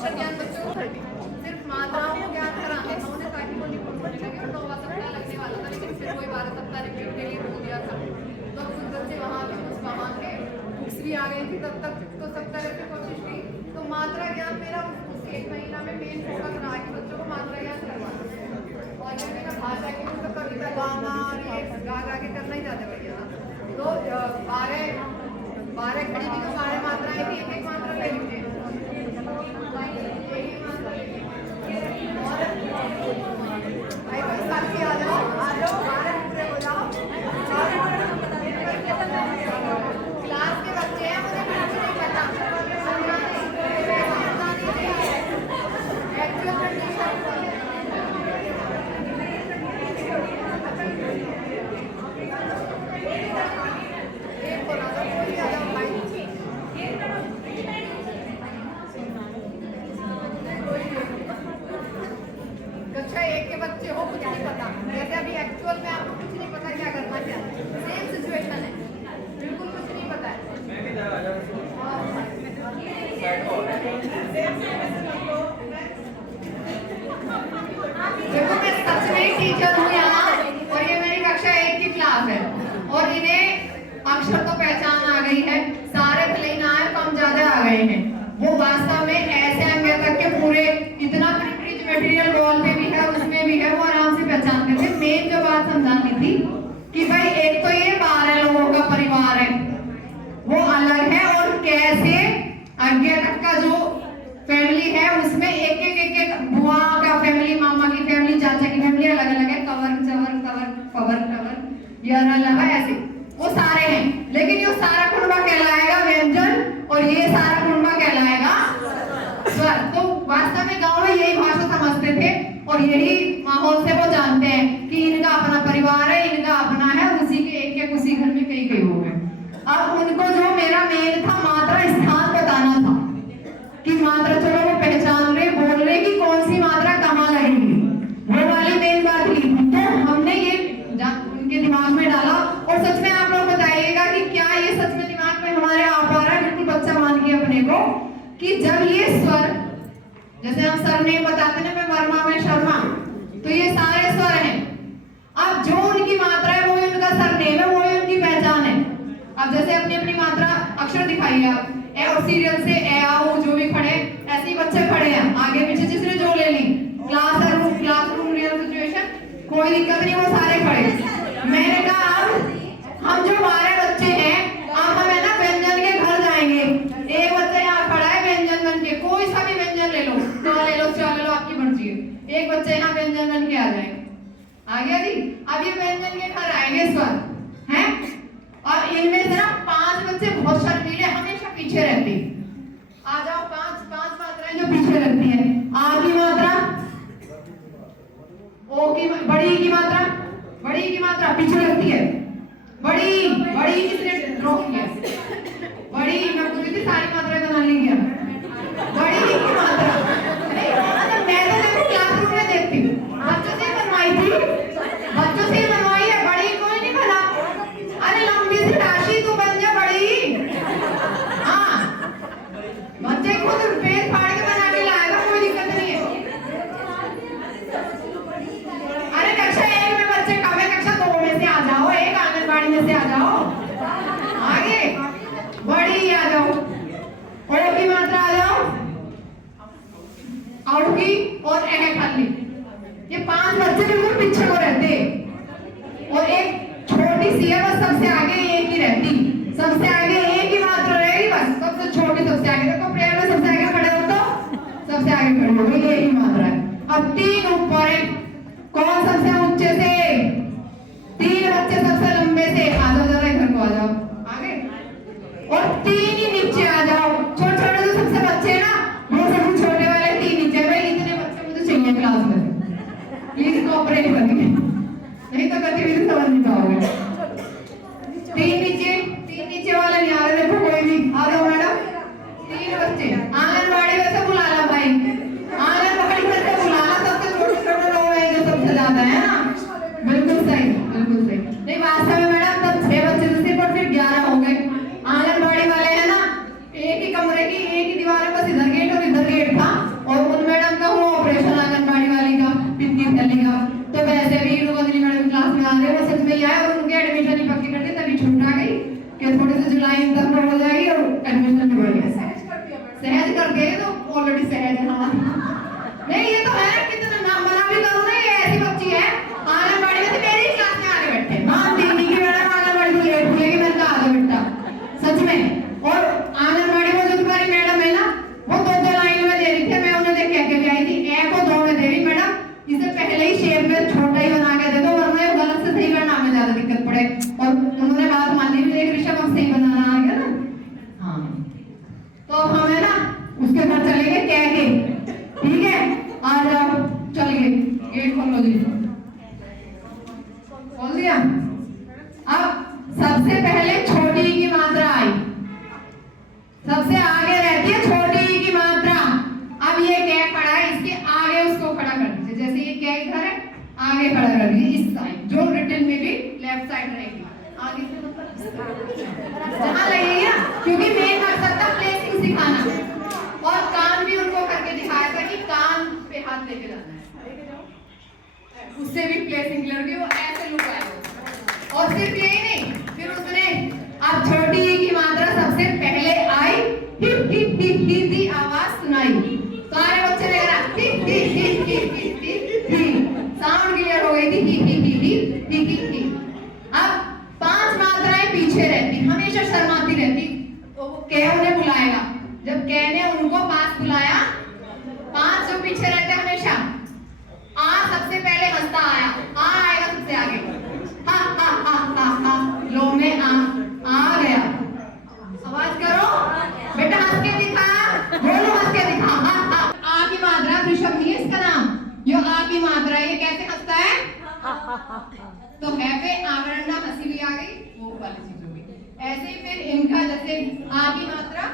अक्षर ज्ञान बच्चों को सिर्फ मात्राओं को ज्ञान कराने था उन्हें ताकि वो निपुण होने लगे। और 9वां सप्ताह लगने वाला था, लेकिन फिर कोई 12 सप्ताह रिपीट के लिए बोल दिया था। तो कुछ बच्चे वहाँ के कुछ वहाँ के बुक्स भी आ गई थी तब तक, तो सब तरह की कोशिश की। तो मात्रा ज्ञान मेरा उस 1 महीना में मेन फोकस रहा कि बच्चों को मात्रा ज्ञान करवाना। और ये मेरा भाषा की उनको कविता गाना ये गा के करना ही ज़्यादा बढ़िया था। तो 12 खड़ी की तो 12 मात्राएं थी, एक मात्रा ले लीजिए। भाई कोई साथी आ जाओ 12 पूरे हो जाओ। क्लास के बच्चे हैं, मुझे बिल्कुल नहीं पता कक्षा 1 के बच्चे हो कुछ नहीं पता, जैसे अभी एक्चुअल में आपको कुछ नहीं पता क्या करना क्या है, सेम सिचुएशन है, बिल्कुल कुछ नहीं पता है। देखो मैं सच में टीचर हूँ यहाँ, और ये मेरी कक्षा 1 की क्लास है, और इन्हें अक्षर तो पहचान आ गई है, सारे प्लेन आए कम ज्यादा आ गए हैं। वो वास्तव में ऐसे अंग तक के पूरे इतना मटेरियल वॉल पे भी है, उसमें भी है, वो आराम से पहचानते थे। मेन जो बात समझानी थी कि भाई एक तो ये 12 लोगों का परिवार है, वो अलग है, और कैसे आगे तक का जो फैमिली है उसमें एक बुआ का फैमिली, मामा की फैमिली, चाचा की फैमिली अलग अलग है, कवर चवर कवर कवर कवर ये अलग है, ऐसे वो सारे हैं। लेकिन ये सारा कुंबा कहलाएगा व्यंजन, और ये सारा कुंबा कहलाएगा स्वर। तो वास्तव में गांव में यही भाषा समझते थे, और यही माहौल से वो जानते हैं कि इनका अपना परिवार है, इनका अपना है, उसी के एक उसी घर में कई कई लोग हैं। अब उनको जो मेरा मेन था मात्रा स्थान बताना था कि मात्रा, चलो वो पहचान रहे, बोल रहे कि कौन सी मात्रा कहाँ लगेगी, वो वाली मेन बात ली। तो हमने ये उनके दिमाग में डाला, और सच में आप लोग बताइएगा कि क्या ये सच में दिमाग में हमारे आ पा रहा है, बिल्कुल बच्चा मान के अपने को, कि जब ये स्वर, जैसे हम सरनेम बताते हैं, मैं वर्मा में शर्मा, तो ये सारे स्वर हैं। अब जो उनकी मात्रा है वो उनका सरनेम है, वो उनकी पहचान है। अब जैसे अपनी अपनी मात्रा अक्षर दिखाइए आप, ए और सीरियल से ए आ उ जो भी खड़े, ऐसे ही बच्चे खड़े हैं आगे पीछे, जिसने जो ले ली, क्लासरूम रियल सिचुएशन, कोई दिक्कत नहीं, वो सारे खड़े। मैंने कहा अब हम जो 12 बच्चे हैं, अब हम है ना व्यंजन के घर जाएंगे। एक बच्चा यहाँ खड़ा है व्यंजन बन के, कोई सा भी व्यंजन ले लो, तो ले लो, चाह ले लो, आपकी मर्जी है। एक बच्चे यहाँ व्यंजन बन के आ जाएंगे, आ गया जी। अब ये व्यंजन के घर आएंगे स्वर हैं, और इनमें से ना 5 बच्चे बहुत शर्मीले, हमेशा पीछे रहते। आ जाओ, 5 मात्राएं जो पीछे रहती है। आ की मात्रा, ओ की, बड़ी की मात्रा पीछे रहती है। बड़ी किसने ड्रॉ किया? बड़ी, मैं पूछ रही थी सारी मात्राएं बना ली क्या? बड़ी की मात्रा नहीं, मैं तो देखो क्लासरूम में देखती हूँ, बच्चों से बनवाई थी, बच्चों से बनवाई है, बड़ी कोई नहीं बना। अरे लंबी सी राशि तू बन जा बड़ी। हाँ, बच्चे खुद पेड़ फाड़ के बना के लाएगा, कोई दिक्कत नहीं है। अरे कक्षा 1 में बच्चे कम है, कक्षा 2 में से आ जाओ, एक आंगनबाड़ी में से आ जाओ, आगे बड़ी आ जाओ, ओ की मात्रा आ जाओ, आउट की और एह खाली। ये 5 बच्चे बिल्कुल पीछे को रहते, और एक छोटी सी है बस, सबसे आगे एक ही रहती, सबसे आगे एक ही मात्रा रहेगी बस, सबसे छोटी सबसे आगे। देखो प्रेयर में सबसे आगे खड़े हो तो सबसे आगे खड़े हो, ये ही मात्रा है। अब 3 ऊपर है, कौन सबसे ऊंचे से? 3 बच्चे सबसे लंबे से, आ जाओ जरा इधर को, आ जाओ आगे, और 3 ही नीचे आ जाओ। छोटे छोटे जो सबसे बच्चे हैं ना, वो सबसे छोटे वाले 3 नीचे। भाई इतने बच्चे मुझे चाहिए क्लास में, प्लीज कोऑपरेट करिए, नहीं तो गतिविधि समझ नहीं पाओगे। 3 नीचे वाले नहीं आ रहे, देखो कोई भी आ जाओ मैडम। 3 बच्चे, आंगनबाड़ी में से बुला ला भाई, आंगनबाड़ी में से बुला ला, सबसे छोटे लोग हैं जो सबसे ज्यादा है ना। बिल्कुल सही। नहीं वास्तव में मैडम तब 6 बच्चे थे सिर्फ, और फिर 11 हो गए। आंगनबाड़ी वाले है ना, एक ही कमरे की, एक ही दीवार है, बस इधर गेट और इधर गेट था, सहज कर दे तो ऑलरेडी सहज है हमारी। नहीं ये तो है, कितना नाम बना भी करूँ ना, ये ऐसी बच्ची है आंगनबाड़ी में तो मेरी क्लास में आगे बैठे माँ दीदी की मैडम आंगनबाड़ी को लेट खुलेगी, मैंने कहा आगे बेटा सच में। और आंगनबाड़ी में जो तुम्हारी मैडम है ना वो दो लाइन में दे रही थी, मैं उन्हें देख के आई थी, एक और दो में दे रही मैडम इसे पहले ही शेप में छोटा ही बना के दे दो वरना ये गलत से सही करना में ज्यादा दिक्कत पड़े। और उन्होंने बात मान ली, एक ऋषभ अब सही बनाना आ गया ना। हाँ तो अब हमें ना उसके घर चलेंगे कह के, ठीक है आ जाओ चलिए, गेट खोल लो जी, खोल दिया। अब सबसे पहले छोटी की मात्रा आई, सबसे आगे रहती है छोटी की मात्रा। अब ये क्या खड़ा है, इसके आगे उसको खड़ा कर दीजिए, जैसे ये क्या इधर है आगे खड़ा कर दीजिए इस साइड, जो रिटन में भी लेफ्ट साइड रहेगी आगे से मतलब जहां लगेगी ना, क्योंकि मेन मकसद था प्लेसिंग सिखाना और कान भी उनको करके दिखाया था कि कान पे हाथ लेके जाना है, उससे भी प्लेसिंग क्लियर की वो ऐसे लुक आएगा। और सिर्फ यही नहीं, फिर उसने अब छोटी की मात्रा सबसे पहले आई, हिप हिप हिप हिप की आवाज सुनाई, सारे बच्चे ने कहा hip hip hip hip hip hip hip, sound clear हो गई थी hip hip hip hip hip hip hip. अब 5 मात्राएं पीछे रहती, हमेशा शर्माती रहती, तो वो कह उन्हें बुलाएगा, जब कह ने उनको पास बुलाया, 5 जो पीछे रहते हमेशा, आ सबसे पहले हंसता आया, आ आएगा सबसे आगे, हा हा हा हा हा, लो में आ गया, आवाज करो बेटा, हंस के दिखा, बोलो हंस के दिखा, हा हा। आ की मात्रा ऋषभ नहीं है इसका नाम, जो आ की मात्रा ये कैसे हंसता है, तो है पे आगरंडा हंसी भी आ गई, वो वाली चीज हो गई। ऐसे ही फिर इनका जैसे आ की मात्रा,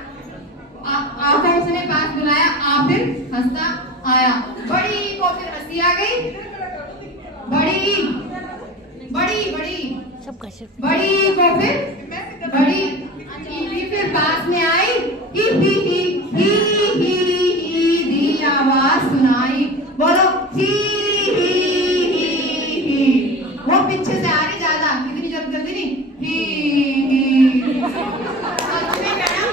आ को उसने पास बुलाया, आ फिर हंसता आया, बड़ी को फिर हंसी आ गई, बड़ी बड़ी बड़ी बड़ी को फिर बड़ी, फिर पास में आई, ही ही ही ही ही ही दी आवाज सुनाई, बोलो ही ही ही ही, वो पीछे से आ रही ज्यादा, इतनी जल्दी नहीं, ही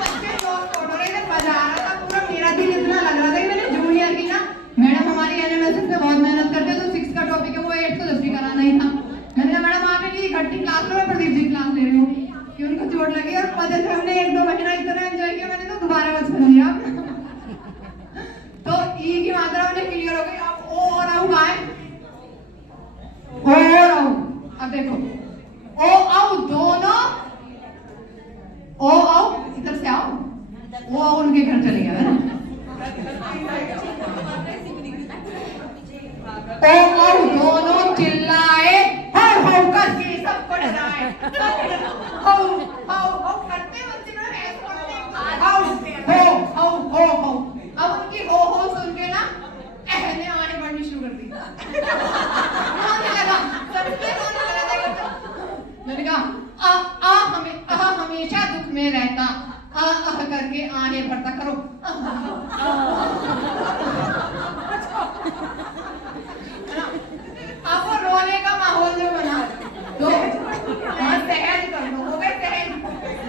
बच्चे जोर तोड़ रहे थे, बजा रहा था पूरा, मेरा दिल इतना लग रहा था कि मैंने जूनियर की ना, मैडम हमारी एनालिसिस में बहुत मेहनत करते, तो 6 का टॉपिक है वो 8 को 10 कराना ही था। मैंने कहा मैडम आपने इकट्ठी क्लास में प्रदीप जी क्लास ले रही हूँ कि उनको चोट लगी, और पता से हमने 1-2 महीना इतना एंजॉय किया, मैंने तो दोबारा बच लिया। तो ई की मात्रा उन्हें क्लियर हो गई। अब ओ और औ कहाँ है, ओ और औ, अब देखो ओ औ दोनों, ओ औ इधर से आओ, ओ औ उनके घर चले गए ना, ओ औ दोनों चिल्लाए, हाउ हाउ करके सबको डराए, हाउ हाउ हाउ करते बच्चे ना ऐसे करते, हाउ हो हो हो। अब उनकी हो सुन के ना ऐने आने पड़नी शुरू कर दी, रोने लगा, सबसे रोने लगा। मैंने कहा आ हमेशा दुख में रहता, करके आने भरता करो, अब वो रोने का माहौल जो बना, तो सहज कर दो, हो गए सहज,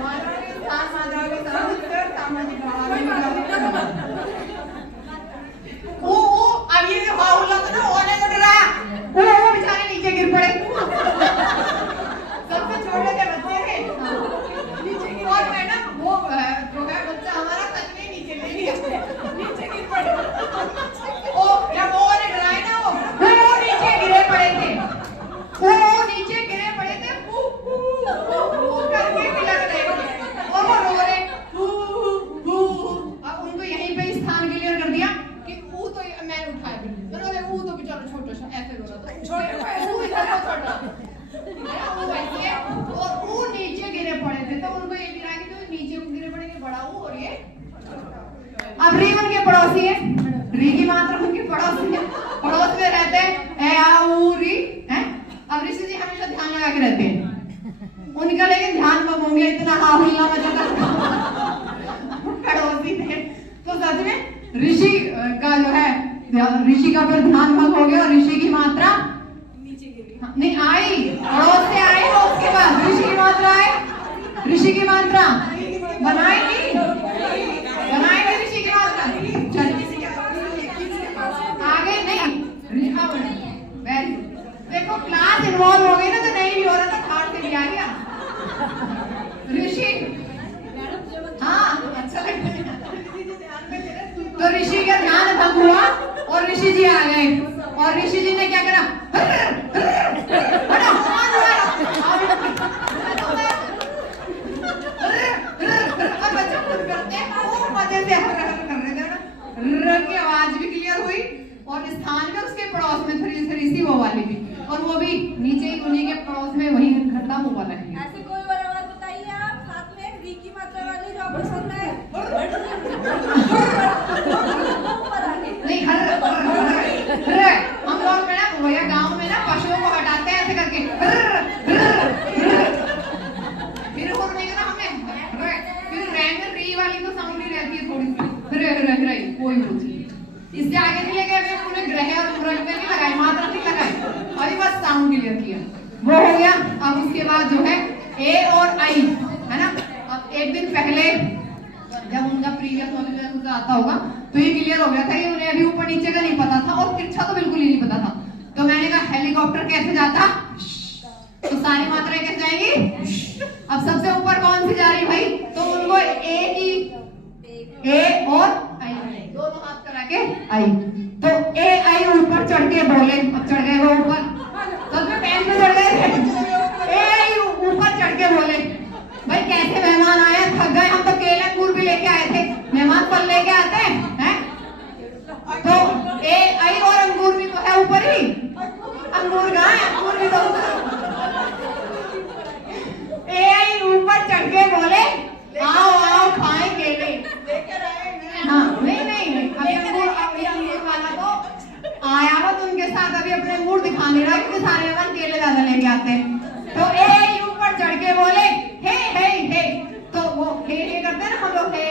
मात्राओं के साथ सामाजिक अब ये जो हाउला था ना, होने को डराया, वो बेचारे नीचे गिर पड़े, सबसे छोटे थे बच्चे थे, और मैडम वो जो है बच्चा हमारा सच में नीचे ले लिया, नीचे गिर पड़े, ओ जब वो ने डराए ना, वो नीचे गिरे पड़े थे, वो नीचे गिरे पड़े थे, करके बिलख रहे थे, और वो रो रहे, अब उनको यहीं पे स्थान क्लियर कर दिया कि वो तो मैंने उठाया, उन्होंने वो तो बेचारा छोटा सा ऐसे रो रहा था, वो इधर का छोटा, वो वैसे, और वो नीचे गिरे पड़े थे, तो उनको ये गिरा कि जो नीचे को गिरे पड़ेंगे बड़ा वो, और ये अब री उनके पड़ोसी है, री की मात्रा उनके पड़ोसी है, पड़ोस में रहते हैं ए आ उ री हैं। अब ऋषि जी हमेशा ध्यान लगा के रहते हैं, उनका लेकिन ध्यान कम हो गया, इतना हाहुल्ला मचा था, पड़ोसी थे, तो सच में ऋषि का जो है, ऋषि का फिर ध्यान भंग हो गया, और ऋषि की मात्रा नीचे गिरी, नहीं आई, पड़ोस से आई, उसके बाद ऋषि की मात्रा है, ऋषि की मात्रा बनाई नहीं ऋषि तो ऋषि का ध्यान भंग हुआ और ऋषि जी आ गए और ऋषि जी ने क्या करा, बच्चे खुद करते हैं खूब मजे से कर रहे थे ना, की आवाज भी क्लियर हुई और स्थान में उसके पड़ोस में थ्री सी वो वाली भी, और वो भी नीचे ही उन्हीं के पड़ोस में वही खत्म हुआ लगी। ऐसे कोई और आवाज बताइए आप साथ में री की मात्रा वाली जो आपको सुन रहे हैं। नहीं हम लोग में ना भैया गांव में ना पशुओं को हटाते हैं ऐसे करके, फिर वो नहीं करना हमें, फिर रैंग री वाली तो साउंड ही रहती है थोड़ी सी, कोई बोलती। इससे आगे नहीं लेके अभी पूरे ग्रह और ग्रह पे नहीं लगाई, मात्रा नहीं लगाई, अभी बस साउंड क्लियर किया, वो हो गया। अब उसके बाद जो है ए और आई है ना, अब एक दिन पहले जब उनका प्रीवियस नॉलेज आता होगा तो ये क्लियर हो गया था कि उन्हें अभी ऊपर नीचे का नहीं पता था और तिरछा तो बिल्कुल ही नहीं पता था। तो मैंने कहा हेलीकॉप्टर कैसे जाता, तो सारी मात्राएं कैसे जाएंगी, अब सबसे ऊपर कौन सी जा रही भाई, तो उनको ए और आई दोनों हाथ करा के आई, तो ए आई ऊपर चढ़ के बोले, अब चढ़ गए वो ऊपर, तो उसमें पैन में चढ़ गए, ए आई ऊपर चढ़ के बोले भाई कैसे मेहमान आए, थक गए, हम तो केले अंगूर भी लेके आए थे, मेहमान फल लेके आते हैं, तो ए आई और अंगूर भी तो है ऊपर ही, अंगूर कहाँ है, अंगूर भी तो ए आई ऊपर चढ़ के बोले आओ आओ खाएं केले, हाँ नहीं अभी अंगूर वाला तो आया हो तो उनके साथ अभी अपने अंगूर दिखा नहीं रहा क्योंकि सारे मेहमान केले ज्यादा लेके आते हैं। तो ए ऊपर चढ़ के बोले हे हे हे, तो वो हे करते हैं ना हम लोग, हे